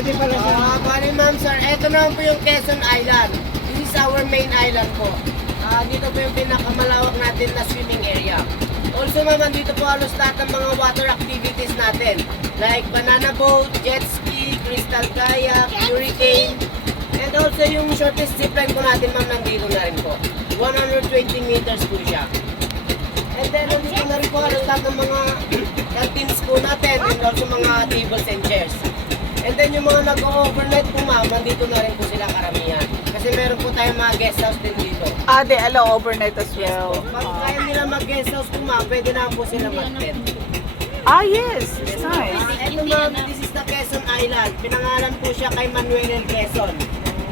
Pwede pala siya. Bali ma'am sir, eto naman po yung Quezon Island. This is our main island po. Dito po yung pinakamalawak natin na swimming area. Also ma'am, dito po halos lahat ng mga water activities natin. Like banana boat, jet ski, crystal kayak, hurricane. And also yung shortest zipline po natin ma'am, nandito na rin po. 120 meters po siya. And then nandito na rin po halos lahat ng mga canteens po natin and also mga tables and chairs. And then yung mga nag-overnight po ma'am, nandito na rin po sila karamihan. Kasi meron po tayong mga guest house din dito. They allow overnight as well. Pag kaya nila mag-guest house po ma'am, pwede naman po sila mag-tent. Yes, it's nice. Ito ma'am, this is the Quezon Island. Pinangalan po siya kay Manuel L. Quezon.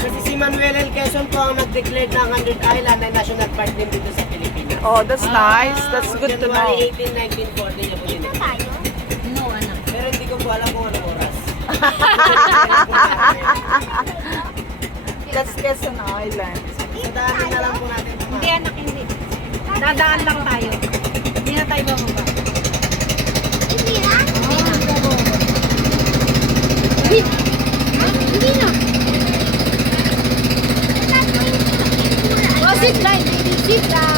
Kasi si Manuel L. Quezon po ang nag-declare ng 100 Island na national park din dito sa Pilipinas. Oh, that's nice. That's good to know. January 18, 1940 niya po din. No, anak. Pero hindi ko po alam kung anong oras. That's Quezon Island. Sa dami na lang po natin. Hindi, anak, hindi. Dadaan lang tayo. Hindi na tayo bababa. Hindi na? Hindi na. Oh, zip line, baby. Zip line.